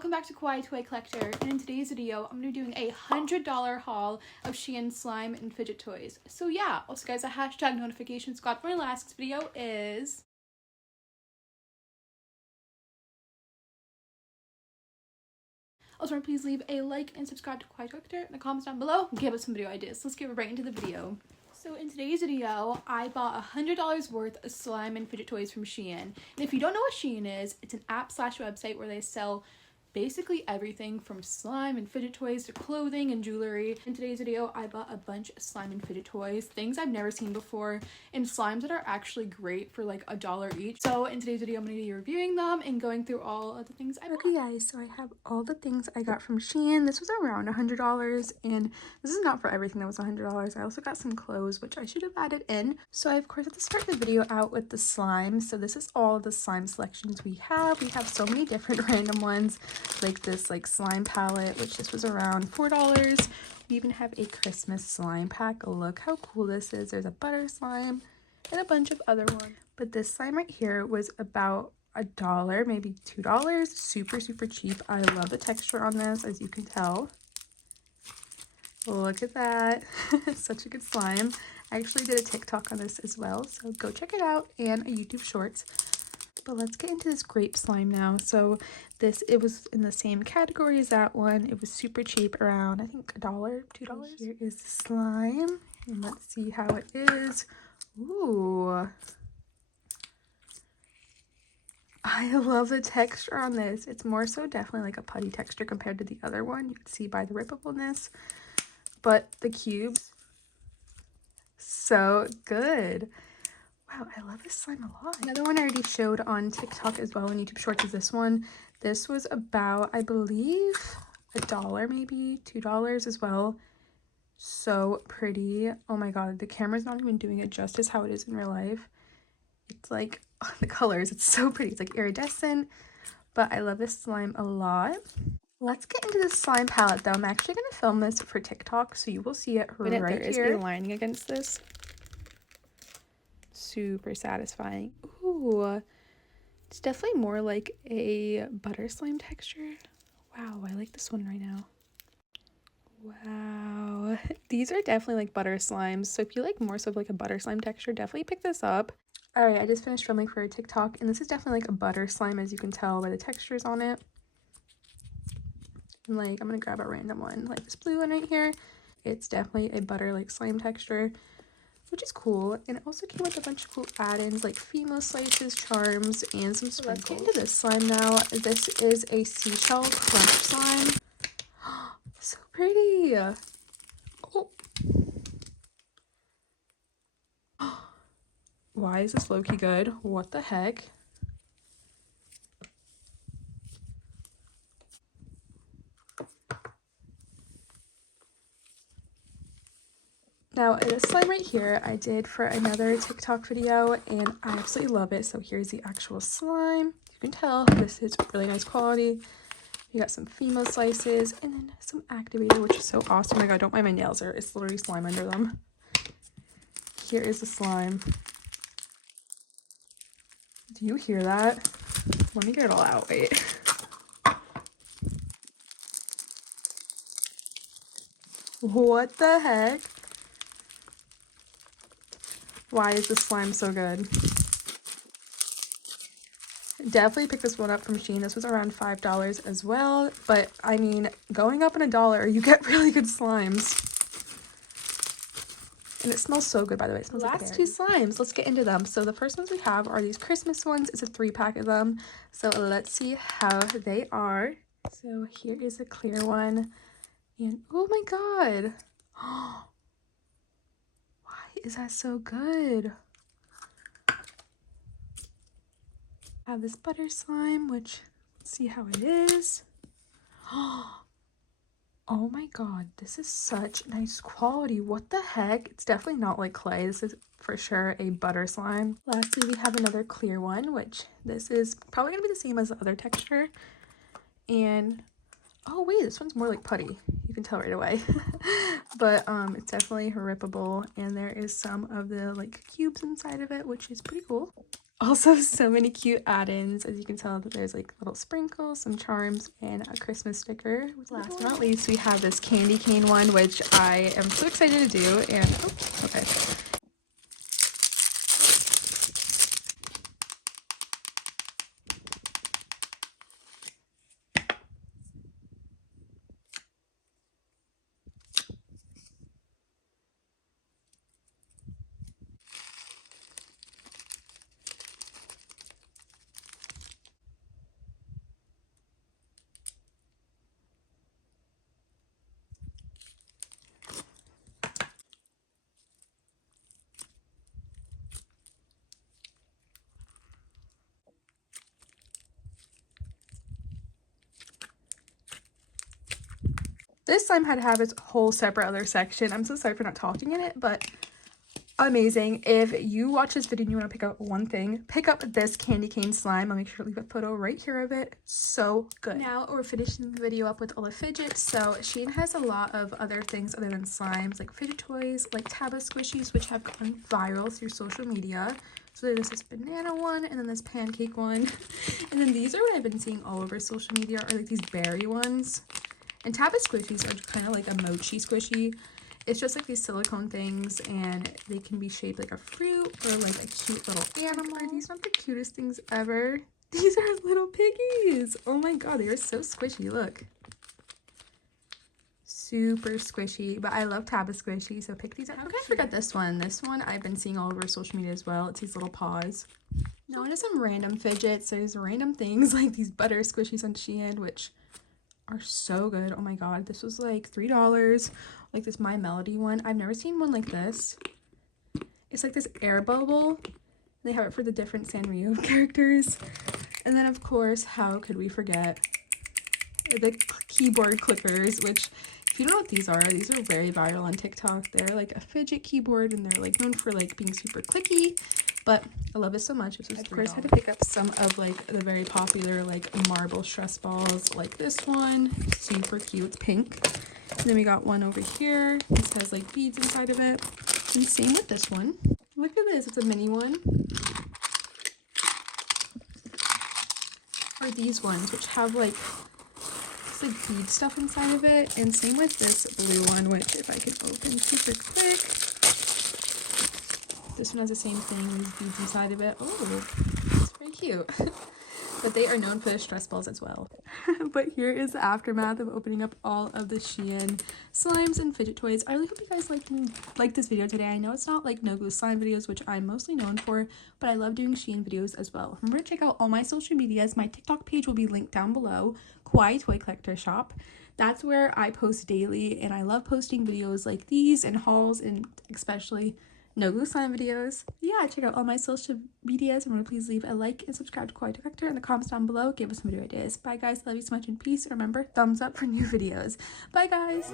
welcome back to Kawaii Toy Collector, and in today's video I'm going to be doing a $100 haul of Shein slime and fidget toys. So yeah, also guys, a hashtag notification squad for my last video is... Also, please leave a like and subscribe to Kawaii Toy Collector in the comments down below. Give us some video ideas. Let's get right into the video. So in today's video, I bought $100 worth of slime and fidget toys from Shein. And if you don't know what Shein is, it's an app/website where they sell basically everything from slime and fidget toys to clothing and jewelry. In today's video, I bought a bunch of slime and fidget toys, things I've never seen before, and slimes that are actually great for like $1 each. So in today's video, I'm going to be reviewing them and going through all of the things I bought. Okay guys, so I have all the things I got from Shein. This was around $100, and this is not for everything that was $100. I also got some clothes, which I should have added in. So I of course have to start the video out with the slime. So this is all the slime selections we have. We have so many different random ones, like this slime palette, which this was around $4. We even have a Christmas slime pack. Look how cool this is. There's a butter slime and a bunch of other ones, but this slime right here was about $1, maybe $2. Super cheap. I love the texture on this, as you can tell. Look at that. Such a good slime. I actually did a TikTok on this as well, so go check it out, and a YouTube shorts. But let's get into this grape slime now. So it was in the same category as that one. It was super cheap, around I think $1, $2. Here is the slime, and let's see how it is. Ooh, I love the texture on this. It's more so definitely like a putty texture compared to the other one. You can see by the rippableness, but the cubes, so good. Wow, I love this slime a lot. Another one I already showed on TikTok as well on YouTube Shorts is this one. This was about, I believe, $1, maybe $2 as well. So pretty. Oh my god, the camera's not even doing it justice how it is in real life. It's like, oh, the colors, it's so pretty. It's like iridescent, but I love this slime a lot. Let's get into the slime palette though. I'm actually going to film this for TikTok, so you will see it right here. There is a lining against this. Super satisfying. Ooh, it's definitely more like a butter slime texture. Wow, I like this one right now. Wow, these are definitely like butter slimes, so if you like more so of like a butter slime texture, definitely pick this up. All right, I just finished filming for a TikTok, and this is definitely like a butter slime, as you can tell by the textures on it. And like, I'm gonna grab a random one, like this blue one right here. It's definitely a butter like slime texture, which is cool. And it also came with a bunch of cool add-ins like Fimo slices, charms, and some sprinkles. Let's get into this slime now. This is a seashell crunch slime. So pretty. Oh. Why is this low-key good? What the heck? Now, this slime right here, I did for another TikTok video, and I absolutely love it. So here's the actual slime. You can tell this is really nice quality. You got some Fimo slices, and then some activator, which is so awesome. Oh my god, don't mind my nails. It's literally slime under them. Here is the slime. Do you hear that? Let me get it all out. Wait. What the heck? Why is this slime so good? Definitely pick this one up from Shein. This was around $5 as well, but I mean, going up in $1, you get really good slimes. And it smells so good, by the way. It smells like last two slimes. Let's get into them. So the first ones we have are these Christmas ones. It's a 3-pack of them. So let's see how they are. So here is a clear one. And oh my god. Why is that so good? I have this butter slime, which, let's see how it is. Oh my god, this is such nice quality. What the heck? It's definitely not like clay. This is for sure a butter slime. Lastly, we have another clear one, which this is probably gonna be the same as the other texture. And Oh wait, this one's more like putty. You can tell right away. But it's definitely rippable, and there is some of the like cubes inside of it, which is pretty cool. Also, so many cute add-ins. As you can tell, that there's like little sprinkles, some charms, and a Christmas sticker. Last but not least, we have this candy cane one, which I am so excited to do. And oh, okay. This slime had to have its whole separate other section. I'm so sorry for not talking in it, but amazing. If you watch this video and you want to pick up one thing, pick up this candy cane slime. I'll make sure to leave a photo right here of it. So good. Now we're finishing the video up with all the fidgets. So Shein has a lot of other things other than slimes, like fidget toys, like Taba squishies, which have gone viral through social media. So there's this banana one, and then this pancake one, and then these are what I've been seeing all over social media, are like these berry ones. And Taba squishies are kind of like a mochi squishy. It's just like these silicone things, and they can be shaped like a fruit or like a cute little animal. These are not the cutest things ever. These are little piggies. Oh my god, they are so squishy. Look. Super squishy, but I love Taba squishy, so pick these up. How could I forget this one? This one I've been seeing all over social media as well. It's these little paws. Now into some random fidgets. There's random things like these butter squishies on Shein, which are so good. Oh my god, this was like $3. Like this My Melody one. I've never seen one like this. It's like this air bubble. They have it for the different Sanrio characters. And then of course, how could we forget the keyboard clickers, which if you don't know what these are very viral on TikTok. They're like a fidget keyboard, and they're like known for like being super clicky. But I love this so much. This was $3. Of course, I had to pick up some of like the very popular like marble stress balls, like this one. Super cute. It's pink. And then we got one over here. This has like beads inside of it. And same with this one. Look at this. It's a mini one. Or these ones, which have like it's like bead stuff inside of it. And same with this blue one, which if I can open super quick. This one has the same thing, these beads inside of it. Oh, it's very cute. But they are known for their stress balls as well. But here is the aftermath of opening up all of the Shein slimes and fidget toys. I really hope you guys like this video today. I know it's not like no glue slime videos, which I'm mostly known for, but I love doing Shein videos as well. Remember to check out all my social medias. My TikTok page will be linked down below, Kawaii Toy Collector Shop. That's where I post daily, and I love posting videos like these and hauls, and especially no glue slime videos. Yeah, check out all my social medias. Remember, please leave a like and subscribe to Kawaii Toy Collector in the comments down below. Give us some video ideas. Bye guys, love you so much, and peace. Remember, thumbs up for new videos. Bye guys.